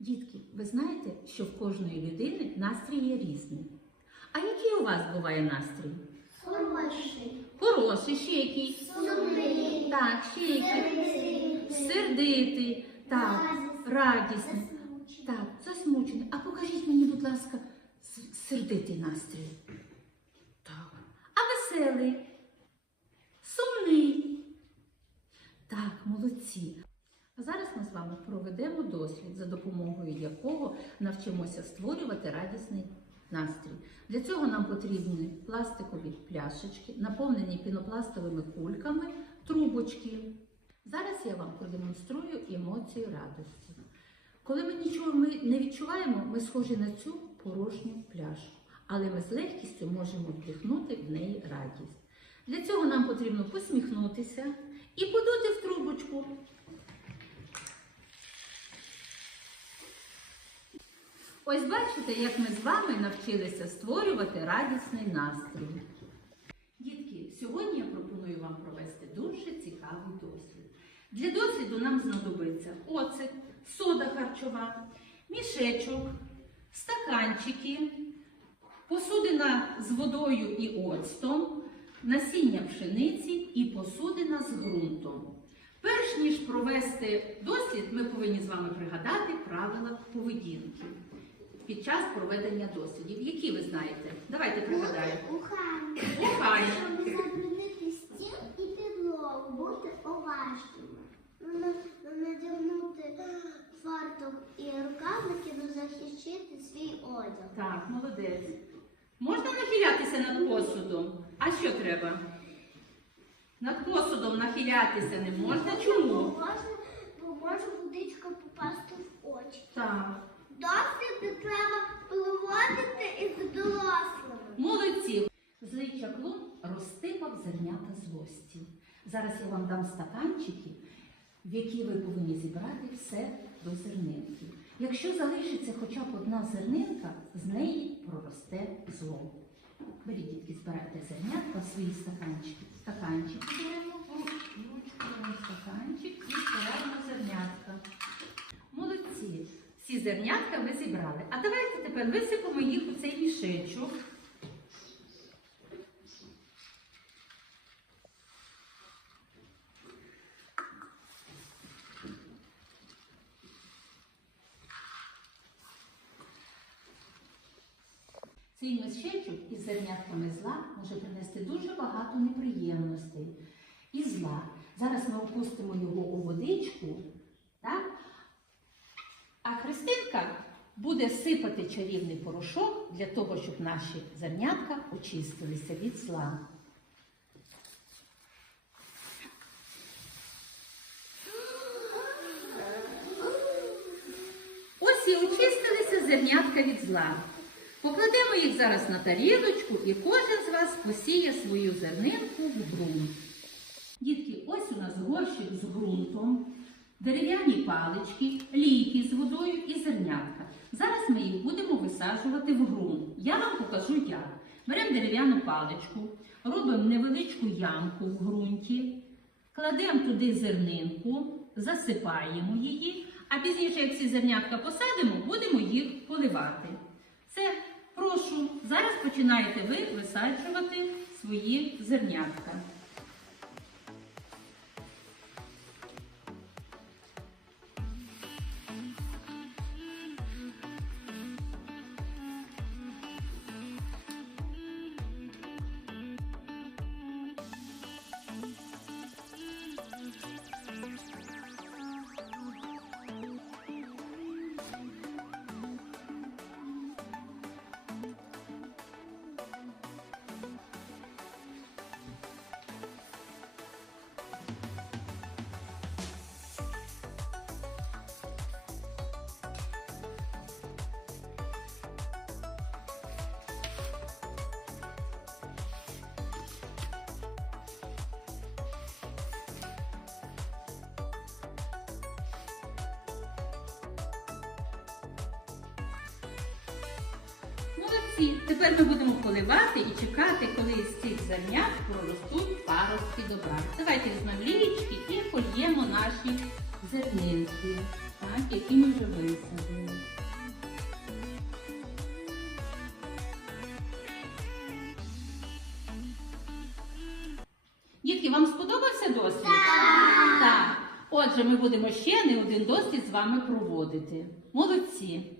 Дітки, ви знаєте, що в кожної людини настрій є різний. А який у вас буває настрій? Хороший. Хороший, ще який? Сумний. Так, ще який? Сердитий, так, радісний, так, засмучений. А покажіть мені, будь ласка, сердитий настрій. Так. А веселий? Сумний. Так, молодці. Зараз ми з вами проведемо дослід, за допомогою якого навчимося створювати радісний настрій. Для цього нам потрібні пластикові пляшечки, наповнені пінопластовими кульками, трубочки. Зараз я вам продемонструю емоцію радості. Коли ми нічого ми не відчуваємо, ми схожі на цю порожню пляшку, але ми з легкістю можемо вдихнути в неї радість. Для цього нам потрібно посміхнутися і подути в трубочку. Ось бачите, як ми з вами навчилися створювати радісний настрій. Дітки, сьогодні я пропоную вам провести дуже цікавий дослід. Для досліду нам знадобиться оцет, сода харчова, мішечок, стаканчики, посудина з водою і оцтом, насіння пшениці і посудина з ґрунтом. Перш ніж провести дослід, ми повинні з вами пригадати правила поведінки під час проведення дослідів. Які ви знаєте? Давайте пригадаємо. Ухайно. Ухайно. Щоб забруднити стіл і підлогу, бути уважними. Ну, Надягнути фартух і рукавники, ну, захищити свій одяг. Так, молодець. Можна нахилятися над посудом? А що треба? Над посудом нахилятися не можна. Чому? Можна, бо може водичка попасти в очі. Так. Досліди треба проводити із дорослими. Молодці. Злий чаклун розсипав зернята злості. Зараз я вам дам стаканчики, в які ви повинні зібрати все до зернинки. Якщо залишиться хоча б одна зернинка, з неї проросте зло. Беріть, дітки, збирайте зернятка в свої стаканчики. Стаканчик беремо, ручку стаканчик і збираємо зернятка. Зернятка ви зібрали. А давайте тепер висипемо їх у цей мішечок. Цей мішечок із зернятками зла може принести дуже багато неприємностей і зла. Зараз ми опустимо його у водичку, так? а Христинка буде сипати чарівний порошок для того, щоб наші зернятка очистилися від зла. Ось і очистилися зернятка від зла. Покладемо їх зараз на тарілочку і кожен з вас посіє свою зернинку в ґрунт. Дітки, ось у нас горщик з ґрунтом, дерев'яні палички, лійки з водою і зернятка. Зараз ми їх будемо висаджувати в ґрунт. Я як. Беремо дерев'яну паличку, робимо невеличку ямку в ґрунті, кладемо туди зернинку, засипаємо її, а пізніше, як ці зернятка посадимо, будемо їх поливати. Це, прошу, зараз починаєте ви висаджувати свої зернятка. І Тепер ми будемо поливати і чекати, коли з цих зернят проростуть паростки добра. Давайте візьмемо лічки і польємо наші зернинки, так, які ми вже висадили. Дітки, вам сподобався досвід? Так. так. Отже, ми будемо ще не один досвід з вами проводити. Молодці!